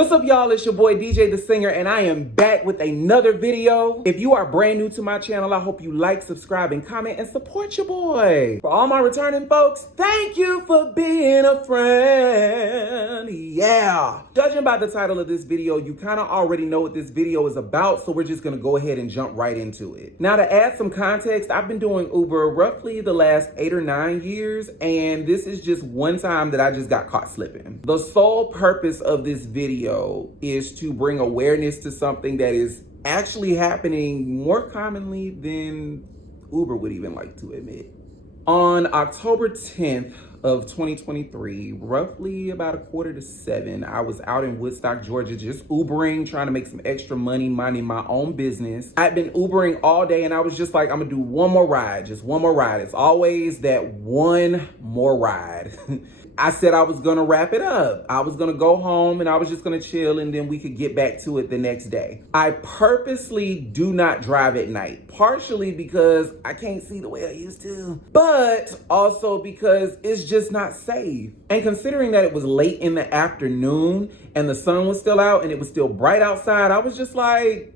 What's up, y'all? It's your boy DJ the Singer, and I am back with another video. If you are brand new to my channel, I hope you like, subscribe, and comment and support your boy. For all my returning folks, thank you for being a friend. Yeah. Judging by the title of this video, you kind of already know what this video is about, so we're just gonna go ahead and jump right into it. Now, to add some context, I've been doing Uber roughly the last 8 or 9 years, and this is just one time that I just got caught slipping. The sole purpose of this video is to bring awareness to something that is actually happening more commonly than Uber would even like to admit. On October 10th of 2023, roughly about 6:45, I was out in Woodstock, Georgia, just Ubering, trying to make some extra money, minding my own business. I'd been Ubering all day and I was just like, I'm gonna do one more ride, just one more ride. It's always that one more ride. I said I was gonna wrap it up. I was gonna go home and I was just gonna chill and then we could get back to it the next day. I purposely do not drive at night, partially because I can't see the way I used to, but also because it's just not safe. And considering that it was late in the afternoon and the sun was still out and it was still bright outside, I was just like,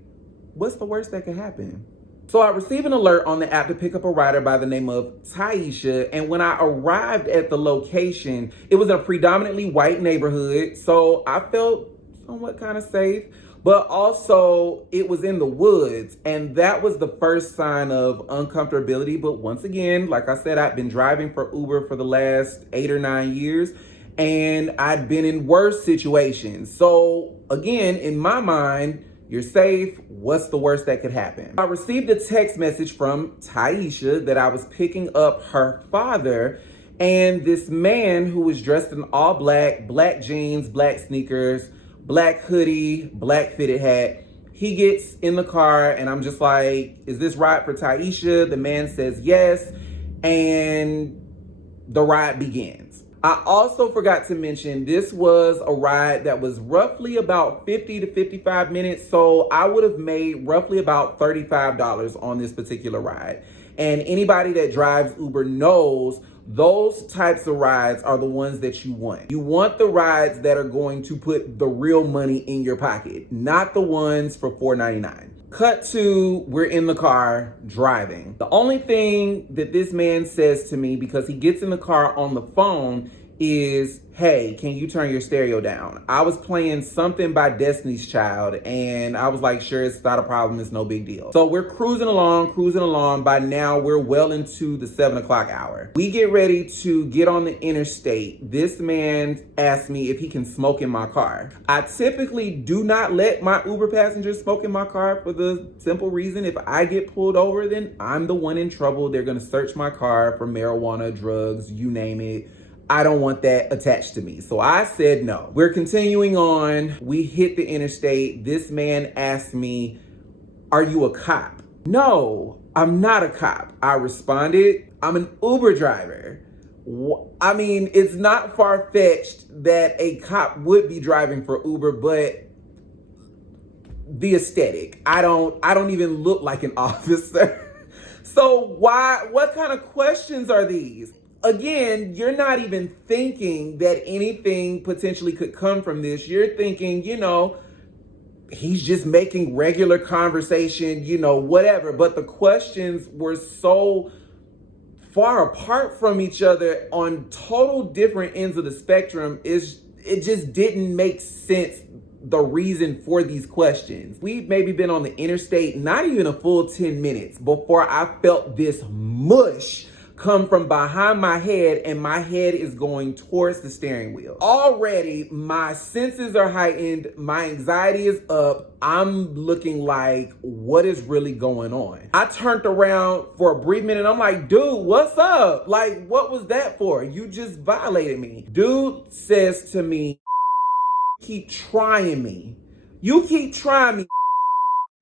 what's the worst that could happen? So I received an alert on the app to pick up a rider by the name of Taisha. And when I arrived at the location, it was a predominantly white neighborhood. So I felt somewhat kind of safe, but also it was in the woods. And that was the first sign of uncomfortability. But once again, like I said, I've been driving for Uber for the last 8 or 9 years. And I'd been in worse situations. So again, in my mind, you're safe. What's the worst that could happen? I received a text message from Taisha that I was picking up her father, and this man who was dressed in all black, black jeans, black sneakers, black hoodie, black fitted hat. He gets in the car and I'm just like, is this ride for Taisha? The man says yes, and the ride begins. I also forgot to mention this was a ride that was roughly about 50 to 55 minutes. So I would have made roughly about $35 on this particular ride. And anybody that drives Uber knows those types of rides are the ones that you want. You want the rides that are going to put the real money in your pocket, not the ones for $4.99. Cut to, we're in the car driving. The only thing that this man says to me, because he gets in the car on the phone, is, hey, can you turn your stereo down? I was playing something by Destiny's Child and I was like, sure, it's not a problem, it's no big deal. So we're cruising along. By now we're well into the 7 o'clock hour. We get ready to get on the interstate. This man asked me if he can smoke in my car. I typically do not let my Uber passengers smoke in my car for the simple reason, if I get pulled over, then I'm the one in trouble. They're gonna search my car for marijuana, drugs, you name it. I don't want that attached to me. So I said no. We're continuing on. We hit the interstate. This man asked me, are you a cop? No, I'm not a cop. I responded, I'm an Uber driver. I mean, it's not far-fetched that a cop would be driving for Uber, but the aesthetic, I don't even look like an officer. So what kind of questions are these? Again, you're not even thinking that anything potentially could come from this. You're thinking, he's just making regular conversation, whatever. But the questions were so far apart from each other on total different ends of the spectrum. It just didn't make sense, the reason for these questions. We've maybe been on the interstate, not even a full 10 minutes before I felt this mush come from behind my head, and my head is going towards the steering wheel. Already, my senses are heightened, my anxiety is up. I'm looking like, what is really going on? I turned around for a brief minute. I'm like, dude, what's up? Like, what was that for? You just violated me. Dude says to me, keep trying me. You keep trying me.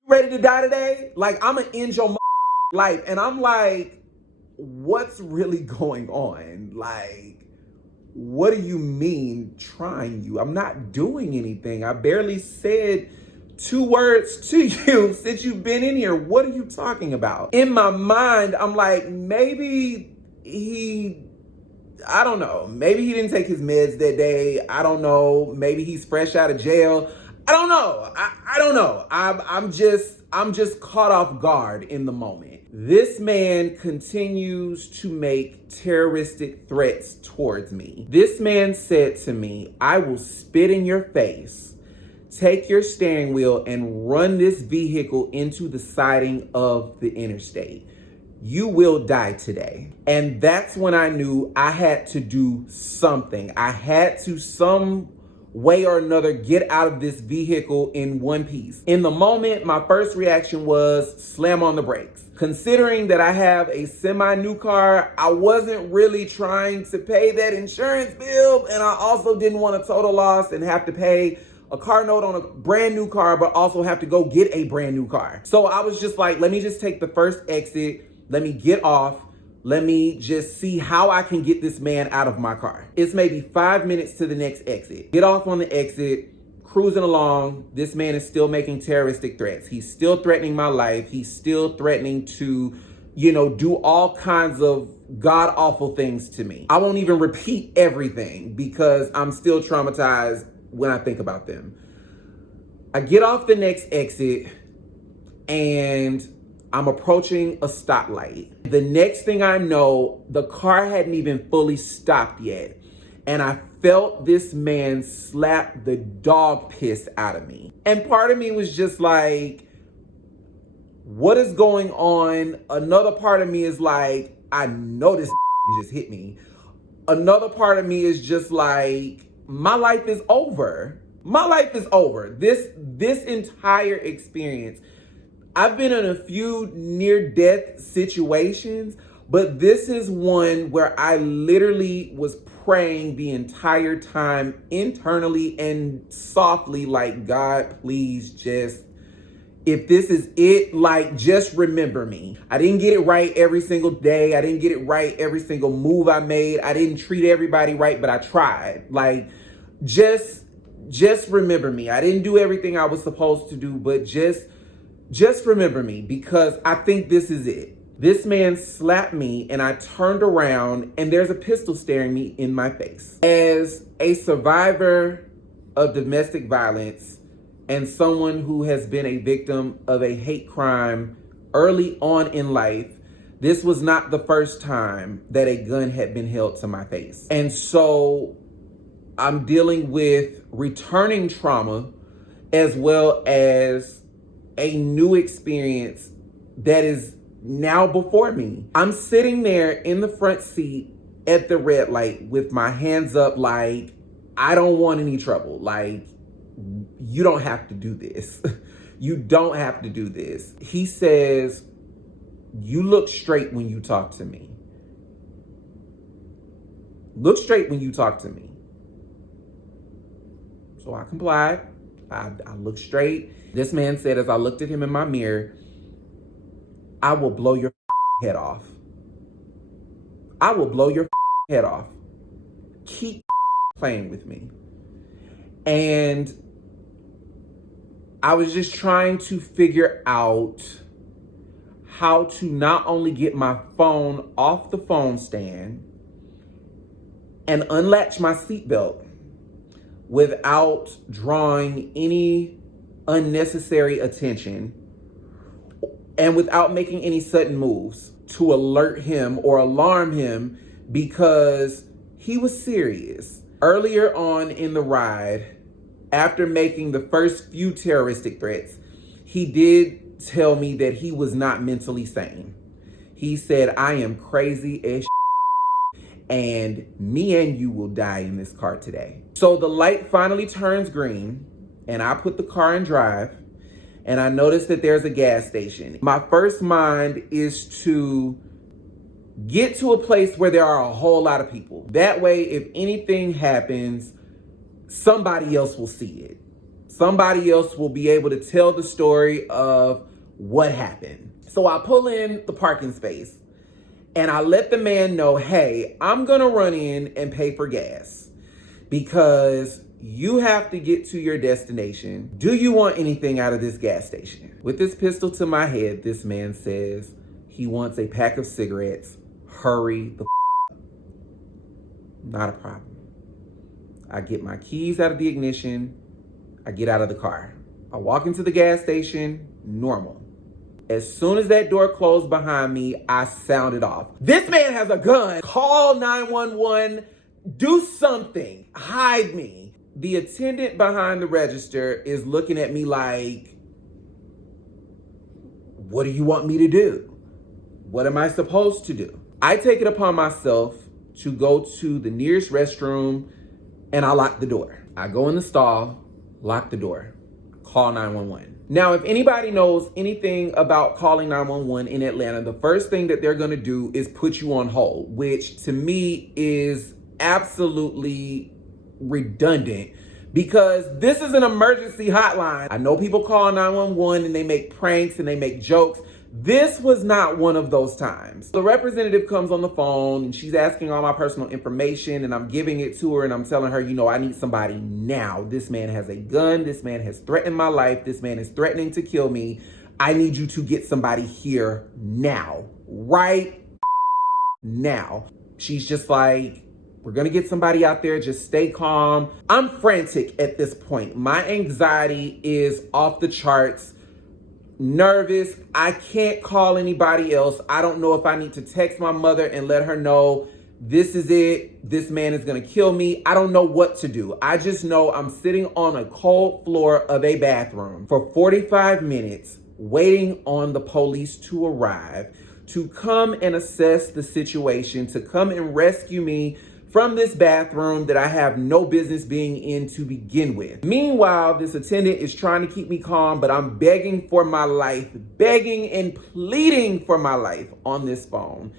Ready to die today? Like, I'm gonna end your life. And I'm like, what's really going on? Like, what do you mean trying you? I'm not doing anything. I barely said 2 words to you since you've been in here. What are you talking about? In my mind, I'm like, maybe he I don't know. Maybe he didn't take his meds that day. I don't know. Maybe he's fresh out of jail. I don't know. I don't know. I'm just caught off guard in the moment. This man continues to make terroristic threats towards me. This man said to me, "I will spit in your face, take your steering wheel, and run this vehicle into the siding of the interstate. You will die today." And that's when I knew I had to do something. I had to some way or another get out of this vehicle in one piece. In the moment, my first reaction was slam on the brakes. Considering that I have a semi-new car, I wasn't really trying to pay that insurance bill, and I also didn't want a total loss and have to pay a car note on a brand new car, but also have to go get a brand new car. So I was just like, let me just take the first exit. Let me get off. Let me just see how I can get this man out of my car. It's maybe 5 minutes to the next exit. Get off on the exit, cruising along. This man is still making terroristic threats. He's still threatening my life. He's still threatening to, do all kinds of god awful things to me. I won't even repeat everything because I'm still traumatized when I think about them. I get off the next exit and I'm approaching a stoplight. The next thing I know, the car hadn't even fully stopped yet. And I felt this man slap the dog piss out of me. And part of me was just like, what is going on? Another part of me is like, I know this just hit me. Another part of me is just like, my life is over. My life is over. This entire experience, I've been in a few near-death situations, but this is one where I literally was praying the entire time internally and softly, like, God, please just, if this is it, like, just remember me. I didn't get it right every single day. I didn't get it right every single move I made. I didn't treat everybody right, but I tried. Like, just remember me. I didn't do everything I was supposed to do, but just remember me, because I think this is it. This man slapped me and I turned around and there's a pistol staring me in my face. As a survivor of domestic violence and someone who has been a victim of a hate crime early on in life, this was not the first time that a gun had been held to my face. And so I'm dealing with returning trauma as well as a new experience that is now before me. I'm sitting there in the front seat at the red light with my hands up like, I don't want any trouble. Like, you don't have to do this. You don't have to do this. He says, you look straight when you talk to me. Look straight when you talk to me. So I complied. I looked straight. This man said, as I looked at him in my mirror, I will blow your head off. I will blow your head off. Keep playing with me. And I was just trying to figure out how to not only get my phone off the phone stand and unlatch my seatbelt without drawing any unnecessary attention and without making any sudden moves to alert him or alarm him, because he was serious. Earlier on in the ride, after making the first few terroristic threats, he did tell me that he was not mentally sane. He said, I am crazy as and me and you will die in this car today. So the light finally turns green and I put the car in drive and I noticed that there's a gas station. My first mind is to get to a place where there are a whole lot of people. That way, if anything happens, somebody else will see it. Somebody else will be able to tell the story of what happened. So I pull in the parking space and I let the man know, hey, I'm gonna run in and pay for gas because you have to get to your destination. Do you want anything out of this gas station? With this pistol to my head, this man says he wants a pack of cigarettes. Hurry the up. Not a problem. I get my keys out of the ignition. I get out of the car. I walk into the gas station, normal. As soon as that door closed behind me, I sounded off. This man has a gun. Call 911. Do something. Hide me. The attendant behind the register is looking at me like, what do you want me to do? What am I supposed to do? I take it upon myself to go to the nearest restroom and I lock the door. I go in the stall, lock the door, call 911. Now, if anybody knows anything about calling 911 in Atlanta, the first thing that they're gonna do is put you on hold, which to me is absolutely redundant because this is an emergency hotline. I know people call 911 and they make pranks and they make jokes. This was not one of those times. The representative comes on the phone and she's asking all my personal information and I'm giving it to her and I'm telling her, you know, I need somebody now. This man has a gun. This man has threatened my life. This man is threatening to kill me. I need you to get somebody here now, right now. She's just like, we're gonna get somebody out there, just stay calm. I'm frantic at this point. My anxiety is off the charts. Nervous. I can't call anybody else. I don't know if I need to text my mother and let her know this is it. This man is going to kill me. I don't know what to do. I just know I'm sitting on a cold floor of a bathroom for 45 minutes waiting on the police to arrive, to come and assess the situation, to come and rescue me from this bathroom that I have no business being in to begin with. Meanwhile, this attendant is trying to keep me calm, but I'm begging for my life, begging and pleading for my life on this phone.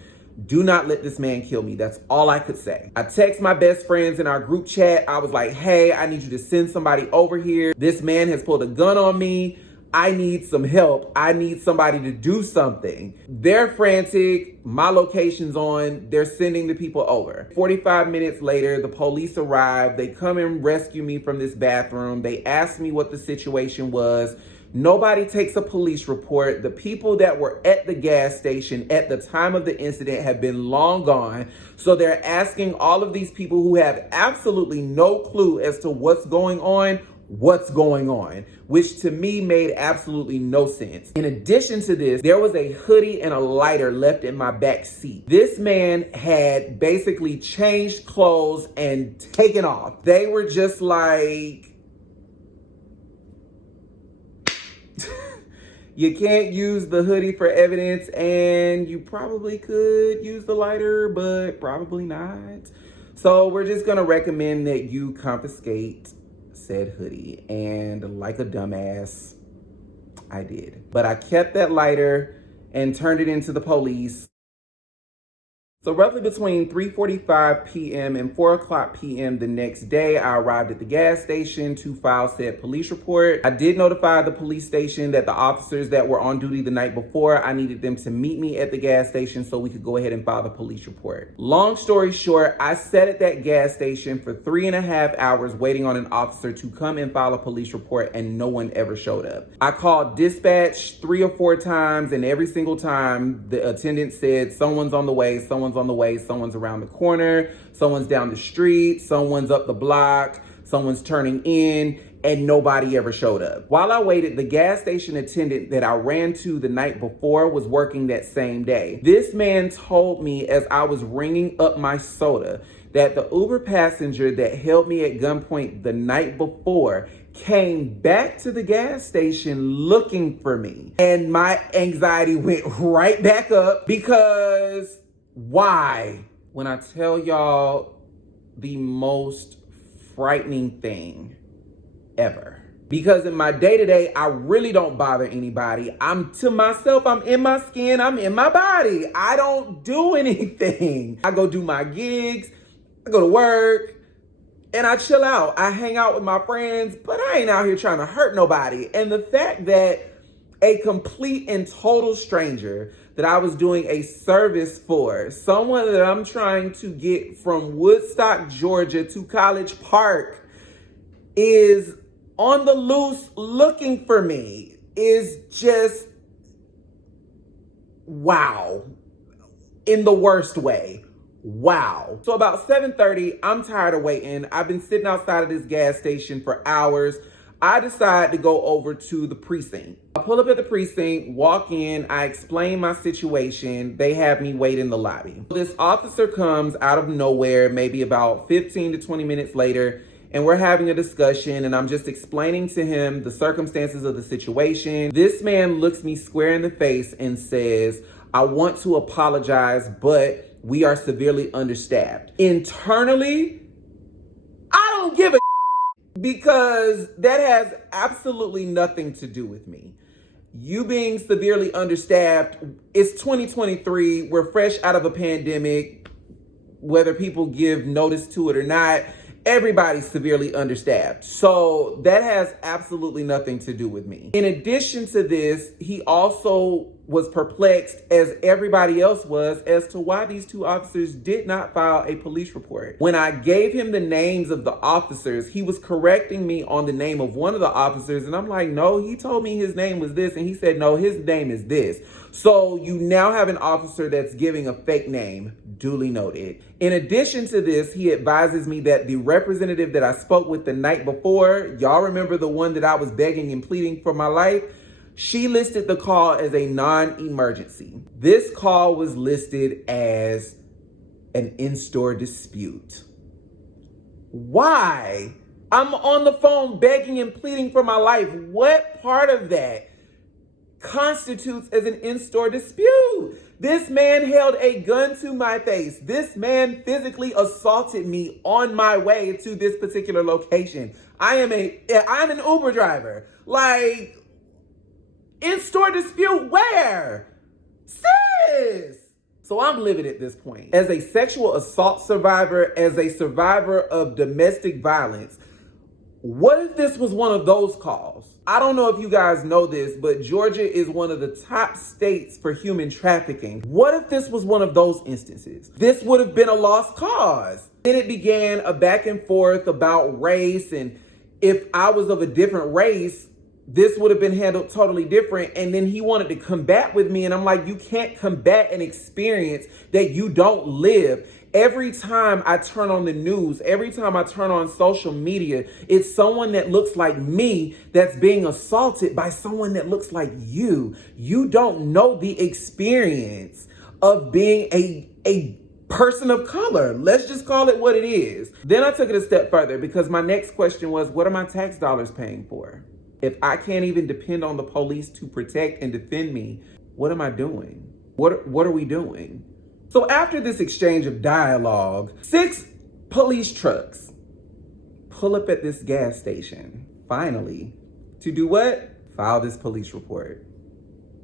Do not let this man kill me. That's all I could say. I text my best friends in our group chat. I was like, hey, I need you to send somebody over here. This man has pulled a gun on me. I need some help. I need somebody to do something. They're frantic. My location's on. They're sending the people over. 45 minutes later, the police arrive. They come and rescue me from this bathroom. They ask me what the situation was. Nobody takes a police report. The people that were at the gas station at the time of the incident have been long gone. So they're asking all of these people who have absolutely no clue as to what's going on, which to me made absolutely no sense. In addition to this, there was a hoodie and a lighter left in my back seat. This man had basically changed clothes and taken off. They were just like, you can't use the hoodie for evidence and you probably could use the lighter, but probably not. So we're just gonna recommend that you confiscate said hoodie. And like a dumbass, I did. But I kept that lighter and turned it into the police. So roughly between 3:45 p.m. and 4 o'clock p.m. the next day, I arrived at the gas station to file said police report. I did notify the police station that the officers that were on duty the night before, I needed them to meet me at the gas station so we could go ahead and file the police report. Long story short, I sat at that gas station for 3.5 hours waiting on an officer to come and file a police report, and no one ever showed up. I called dispatch 3 or 4 times, and every single time the attendant said, someone's on the way, someone's on the way, someone's around the corner, someone's down the street, someone's up the block, someone's turning in, and nobody ever showed up. While I waited, the gas station attendant that I ran to the night before was working that same day. This man told me as I was ringing up my soda that the Uber passenger that held me at gunpoint the night before came back to the gas station looking for me. And my anxiety went right back up because why? When I tell y'all the most frightening thing ever. Because in my day-to-day, I really don't bother anybody. I'm to myself, I'm in my skin, I'm in my body. I don't do anything. I go do my gigs, I go to work, and I chill out. I hang out with my friends, but I ain't out here trying to hurt nobody. And the fact that a complete and total stranger that I was doing a service for, someone that I'm trying to get from Woodstock, Georgia to College Park, is on the loose looking for me, is just wow, in the worst way. Wow. So about 7:30, I'm tired of waiting. I've been sitting outside of this gas station for hours. I decide to go over to the precinct. I pull up at the precinct, walk in, I explain my situation. They have me wait in the lobby. This officer comes out of nowhere, maybe about 15 to 20 minutes later, and we're having a discussion, and I'm just explaining to him the circumstances of the situation. This man looks me square in the face and says, "I want to apologize, but we are severely understaffed." Internally, I don't give a because that has absolutely nothing to do with me. You being severely understaffed, it's 2023, we're fresh out of a pandemic, whether people give notice to it or not, everybody's severely understaffed. So that has absolutely nothing to do with me. In addition to this, he also was perplexed, as everybody else was, as to why these two officers did not file a police report. When I gave him the names of the officers, he was correcting me on the name of one of the officers, and I'm like, no, he told me his name was this, and he said, no, his name is this. So you now have an officer that's giving a fake name. Duly noted. In addition to this, he advises me that the representative that I spoke with the night before, y'all remember the one that I was begging and pleading for my life? She listed the call as a non-emergency. This call was listed as an in-store dispute. Why? I'm on the phone begging and pleading for my life. What part of that constitutes as an in-store dispute? This man held a gun to my face. This man physically assaulted me on my way to this particular location. I'm an Uber driver. Like, in-store dispute where? Sis! So I'm livid at this point. As a sexual assault survivor, as a survivor of domestic violence, what if this was one of those calls? I don't know if you guys know this, but Georgia is one of the top states for human trafficking. What if this was one of those instances? This would have been a lost cause. Then it began a back and forth about race, and if I was of a different race, this would have been handled totally different. And then he wanted to combat with me, and I'm like, you can't combat an experience that you don't live. Every time I turn on the news, every time I turn on social media, it's someone that looks like me that's being assaulted by someone that looks like you. You don't know the experience of being a person of color. Let's just call it what it is. Then I took it a step further, because my next question was, what are my tax dollars paying for? If I can't even depend on the police to protect and defend me, what am I doing? What are we doing? So after this exchange of dialogue, 6 police trucks pull up at this gas station, finally, to do what? File this police report.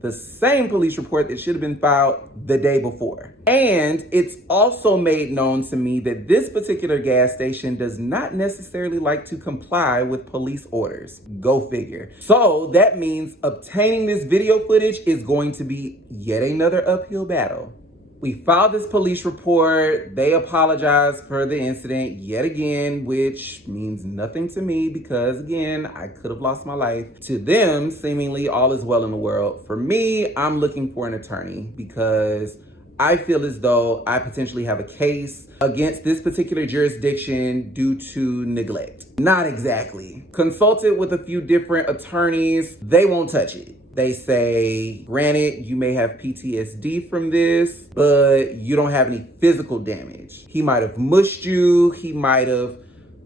The same police report that should have been filed the day before. And it's also made known to me that this particular gas station does not necessarily like to comply with police orders. Go figure. So that means obtaining this video footage is going to be yet another uphill battle. We filed this police report. They apologized for the incident yet again, which means nothing to me because, again, I could have lost my life. To them, seemingly all is well in the world. For me, I'm looking for an attorney because I feel as though I potentially have a case against this particular jurisdiction due to neglect. Not exactly. Consulted with a few different attorneys. They won't touch it. They say, granted, you may have PTSD from this, but you don't have any physical damage. He might have mushed you. He might have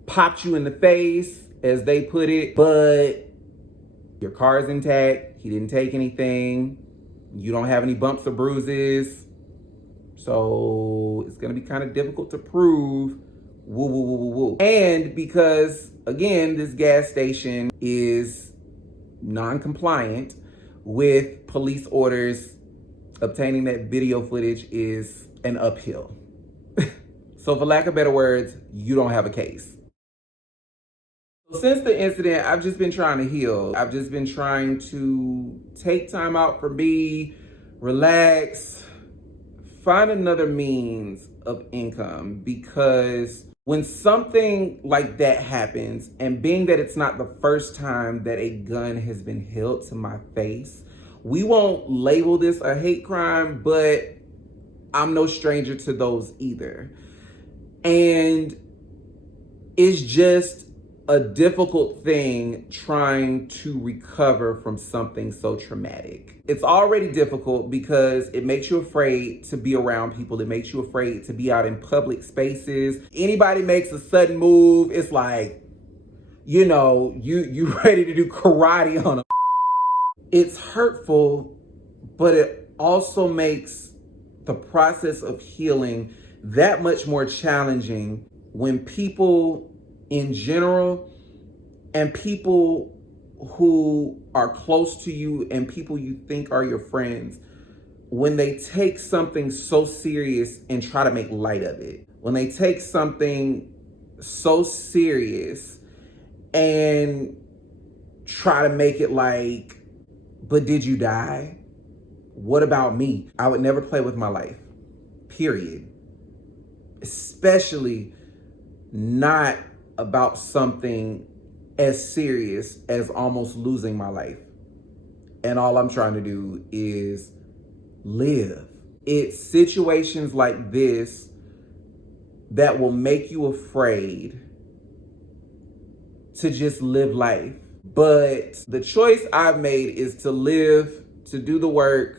popped you in the face, as they put it, but your car is intact. He didn't take anything. You don't have any bumps or bruises. So it's going to be kind of difficult to prove. Woo, woo, woo, woo, woo. And because, again, this gas station is non-compliant with police orders, obtaining that video footage is an uphill. So for lack of better words, you don't have a case. Since the incident, I've just been trying to heal. I've just been trying to take time out for me, relax, find another means of income, because when something like that happens, and being that it's not the first time that a gun has been held to my face, we won't label this a hate crime, but I'm no stranger to those either. And it's just a difficult thing trying to recover from something so traumatic. It's already difficult because it makes you afraid to be around people. It makes you afraid to be out in public spaces. Anybody makes a sudden move, it's like, you know, you ready to do karate on them. It's hurtful, but it also makes the process of healing that much more challenging when people in general and people who are close to you and people you think are your friends, when they take something so serious and try to make light of it, when they take something so serious and try to make it like, but did you die? What about me? I would never play with my life, period. Especially not about something as serious as almost losing my life. And all I'm trying to do is live. It's situations like this that will make you afraid to just live life. But the choice I've made is to live, to do the work,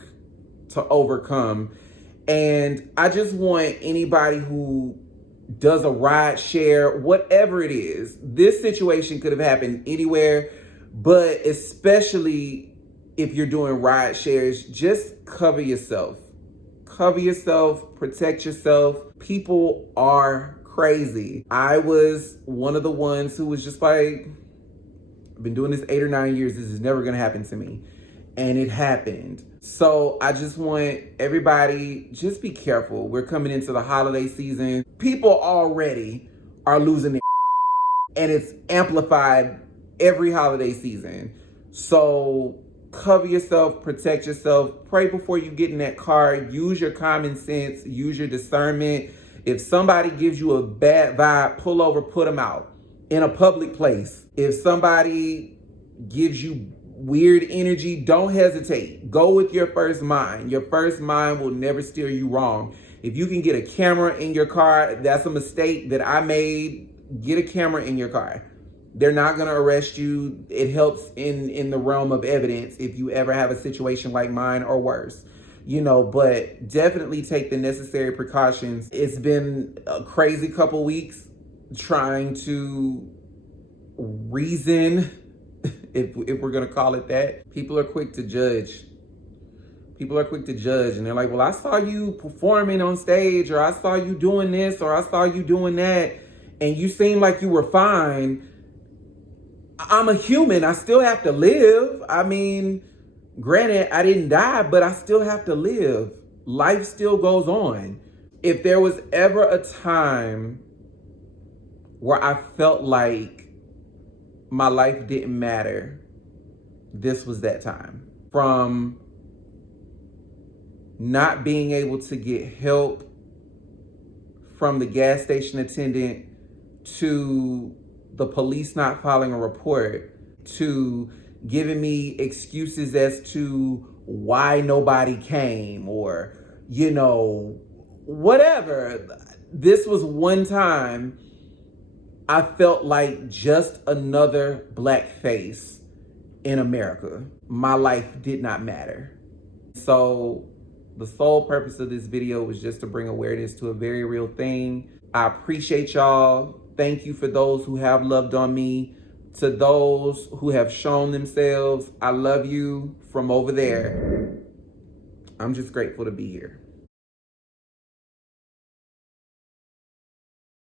to overcome. And I just want anybody who does a ride share, whatever it is, this situation could have happened anywhere, but especially if you're doing ride shares, just cover yourself. Cover yourself, protect yourself. People are crazy. I was one of the ones who was just like, I've been doing this 8 or 9 years. This is never gonna happen to me. And it happened. So I just want everybody, just be careful. We're coming into the holiday season. People already are losing their and it's amplified every holiday season. So cover yourself, protect yourself, pray before you get in that car, use your common sense, use your discernment. If somebody gives you a bad vibe, pull over, put them out in a public place. If somebody gives you weird energy, don't hesitate. Go with your first mind. Your first mind will never steer you wrong. If you can get a camera in your car, that's a mistake that I made. Get a camera in your car. They're not going to arrest you. It helps in the realm of evidence if you ever have a situation like mine or worse. You know, but definitely take the necessary precautions. It's been a crazy couple weeks trying to reason, if we're going to call it that. People are quick to judge. People are quick to judge, and they're like, well, I saw you performing on stage, or I saw you doing this, or I saw you doing that, and you seem like you were fine. I'm a human. I still have to live. I mean, granted, I didn't die, but I still have to live. Life still goes on. If there was ever a time where I felt like my life didn't matter, this was that time. From not being able to get help from the gas station attendant, to the police not filing a report, to giving me excuses as to why nobody came, or, you know, whatever. This was one time I felt like just another black face in America. My life did not matter. So the sole purpose of this video was just to bring awareness to a very real thing. I appreciate y'all. Thank you for those who have loved on me. To those who have shown themselves, I love you from over there. I'm just grateful to be here.